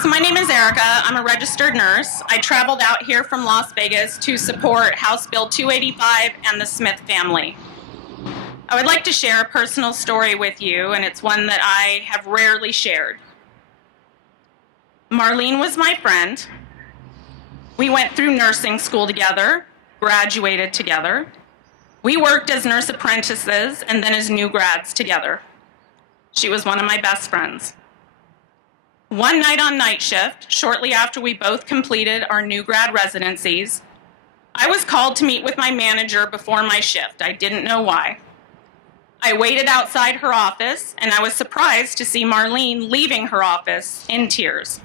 So my name is Erica. I'm a registered nurse. I traveled out here from Las Vegas to support House Bill 285 and the Smith family. I would like to share a personal story with you, and it's one that I have rarely shared. Marlene was my friend. We went through nursing school together, graduated together. We worked as nurse apprentices and then as new grads together. She was one of my best friends. One night on night shift, shortly after we both completed our new grad residencies, I was called to meet with my manager before my shift. I didn't know why. I waited outside her office, and I was surprised to see Marlene leaving her office in tears.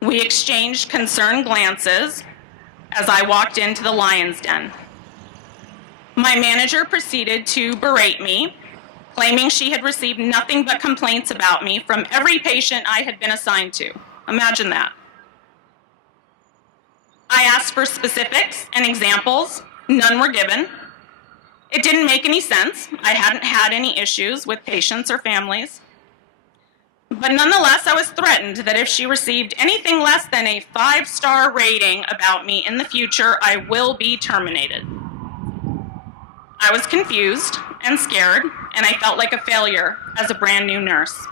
We exchanged concerned glances as I walked into the lion's den. My manager proceeded to berate me, claiming she had received nothing but complaints about me from every patient I had been assigned to. Imagine that. I asked for specifics and examples. None were given. It didn't make any sense. I hadn't had any issues with patients or families. But nonetheless, I was threatened that if she received anything less than a 5-star rating about me in the future, I will be terminated. I was confused and scared, and I felt like a failure as a brand new nurse.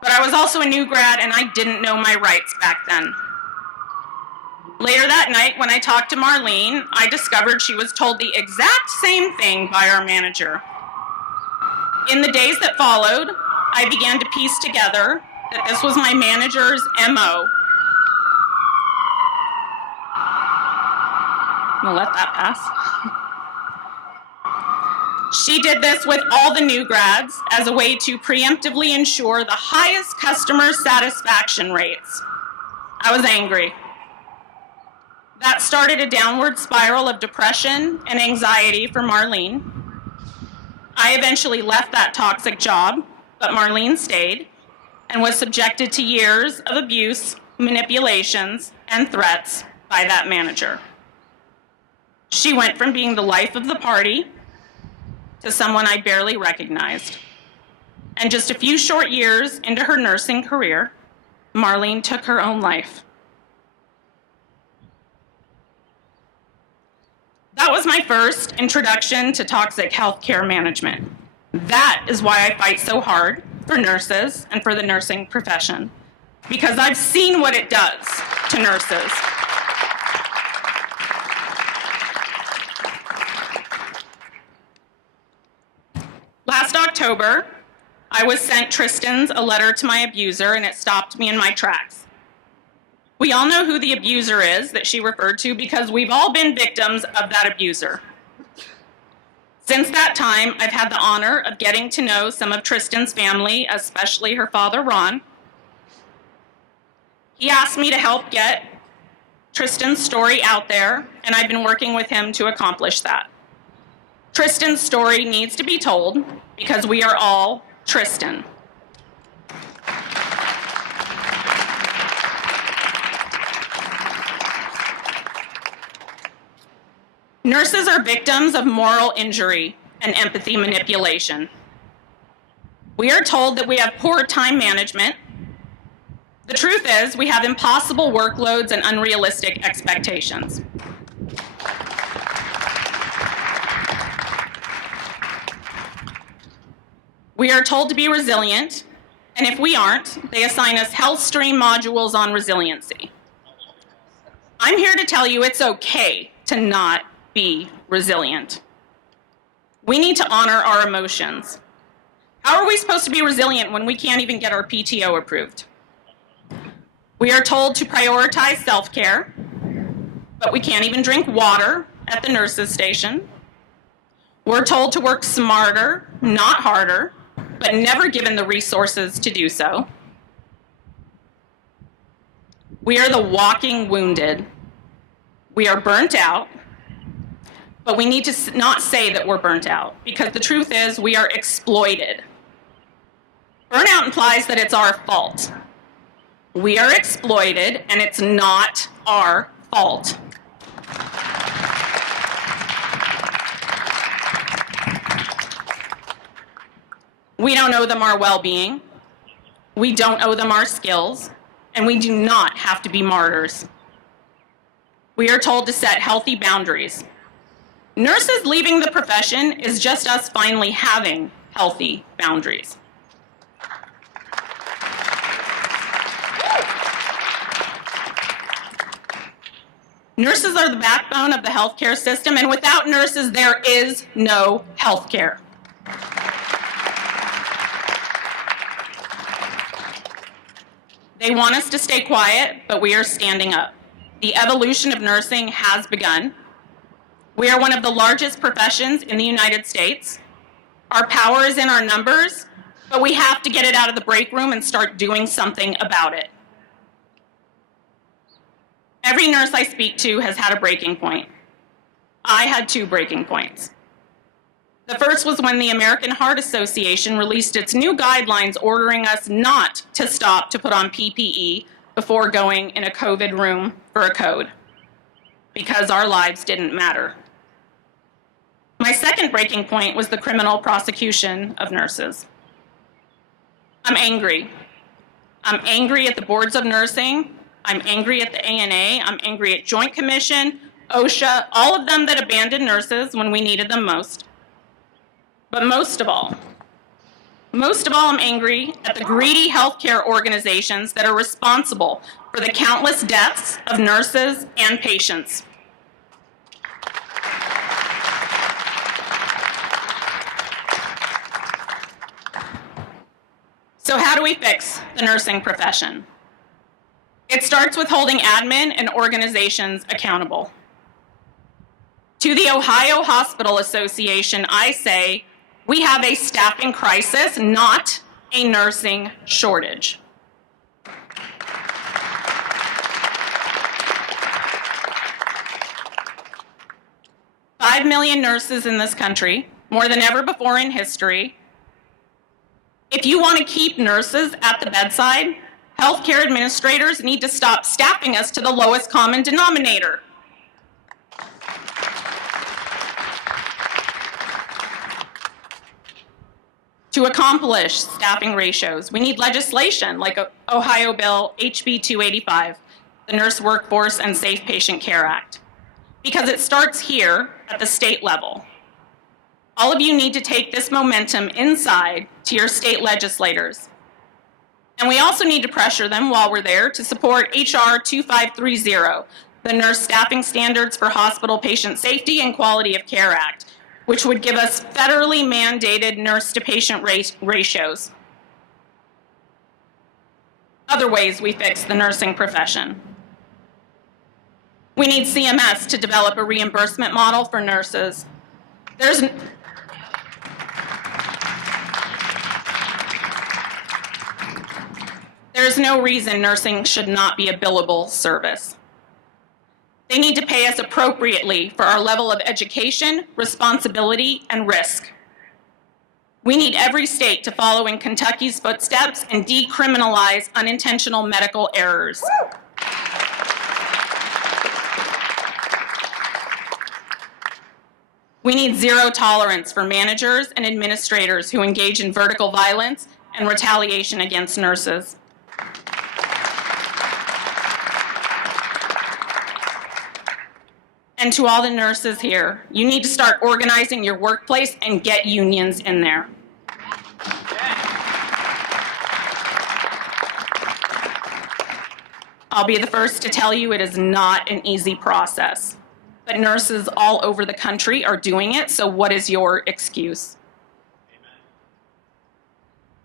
But I was also a new grad, and I didn't know my rights back then. Later that night, when I talked to Marlene, I discovered she was told the exact same thing by our manager. In the days that followed, I began to piece together that this was my manager's MO. I'm gonna let that pass. She did this with all the new grads as a way to preemptively ensure the highest customer satisfaction rates. I was angry. That started a downward spiral of depression and anxiety for Marlene. I eventually left that toxic job, but Marlene stayed and was subjected to years of abuse, manipulations, and threats by that manager. She went from being the life of the party to someone I barely recognized. And just a few short years into her nursing career, Marlene took her own life. That was my first introduction to toxic healthcare management. That is why I fight so hard for nurses and for the nursing profession, because I've seen what it does to nurses. Last October, I was sent Tristan's a letter to my abuser, and it stopped me in my tracks. We all know who the abuser is that she referred to because we've all been victims of that abuser. Since that time, I've had the honor of getting to know some of Tristan's family, especially her father, Ron. He asked me to help get Tristan's story out there, and I've been working with him to accomplish that. Tristan's story needs to be told because we are all Tristan. Nurses are victims of moral injury and empathy manipulation. We are told that we have poor time management. The truth is, we have impossible workloads and unrealistic expectations. We are told to be resilient, and if we aren't, they assign us health stream modules on resiliency. I'm here to tell you it's okay to not be resilient. We need to honor our emotions. How are we supposed to be resilient when we can't even get our PTO approved? We are told to prioritize self-care, but we can't even drink water at the nurse's station. We're told to work smarter, not harder, but never given the resources to do so. We are the walking wounded. We are burnt out, but we need to not say that we're burnt out, because the truth is we are exploited. Burnout implies that it's our fault. We are exploited, and it's not our fault. We don't owe them our well-being. We don't owe them our skills. and we do not have to be martyrs. We are told to set healthy boundaries. Nurses leaving the profession is just us finally having healthy boundaries. Nurses are the backbone of the healthcare system, and without nurses, there is no healthcare. They want us to stay quiet, but we are standing up. The evolution of nursing has begun. We are one of the largest professions in the United States. Our power is in our numbers, but we have to get it out of the break room and start doing something about it. Every nurse I speak to has had a breaking point. I had 2 breaking points. The first was when the American Heart Association released its new guidelines ordering us not to stop to put on PPE before going in a COVID room for a code, because our lives didn't matter. My second breaking point was the criminal prosecution of nurses. I'm angry. I'm angry at the boards of nursing. I'm angry at the ANA. I'm angry at Joint Commission, OSHA, all of them that abandoned nurses when we needed them most. But most of all, I'm angry at the greedy healthcare organizations that are responsible for the countless deaths of nurses and patients. So how do we fix the nursing profession? It starts with holding admin and organizations accountable. To the Ohio Hospital Association, I say, we have a staffing crisis, not a nursing shortage. Five million nurses in this country, more than ever before in history. If you want to keep nurses at the bedside, healthcare administrators need to stop staffing us to the lowest common denominator. To accomplish staffing ratios, we need legislation like Ohio Bill HB 285, the Nurse Workforce and Safe Patient Care Act, because it starts here at the state level. All of you need to take this momentum inside to your state legislators. And we also need to pressure them while we're there to support HR 2530, the Nurse Staffing Standards for Hospital Patient Safety and Quality of Care Act, which would give us federally mandated nurse-to-patient ratios. Other ways we fix the nursing profession. We need CMS to develop a reimbursement model for nurses. There's no reason nursing should not be a billable service. They need to pay us appropriately for our level of education, responsibility, and risk. We need every state to follow in Kentucky's footsteps and decriminalize unintentional medical errors. We need zero tolerance for managers and administrators who engage in vertical violence and retaliation against nurses. And to all the nurses here, you need to start organizing your workplace and get unions in there. I'll be the first to tell you it is not an easy process, but nurses all over the country are doing it, so what is your excuse? Amen.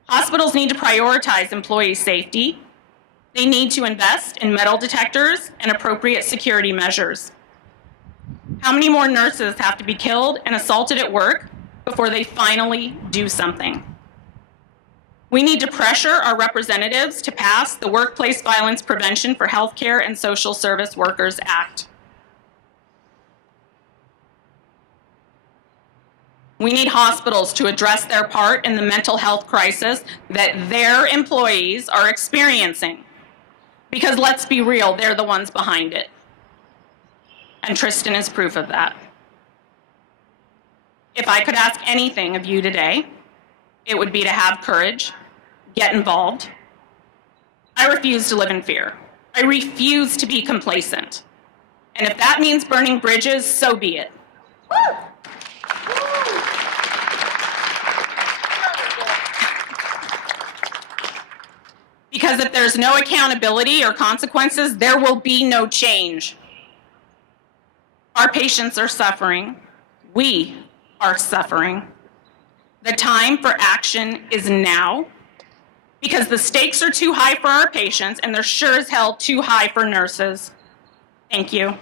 Hospitals need to prioritize employee safety. They need to invest in metal detectors and appropriate security measures. How many more nurses have to be killed and assaulted at work before they finally do something? We need to pressure our representatives to pass the Workplace Violence Prevention for Healthcare and Social Service Workers Act. We need hospitals to address their part in the mental health crisis that their employees are experiencing. Because let's be real, they're the ones behind it. And Tristan is proof of that. If I could ask anything of you today, it would be to have courage, get involved. I refuse to live in fear. I refuse to be complacent. And if that means burning bridges, so be it. Because if there's no accountability or consequences, there will be no change. Our patients are suffering. We are suffering. The time for action is now, because the stakes are too high for our patients, and they're sure as hell too high for nurses. Thank you.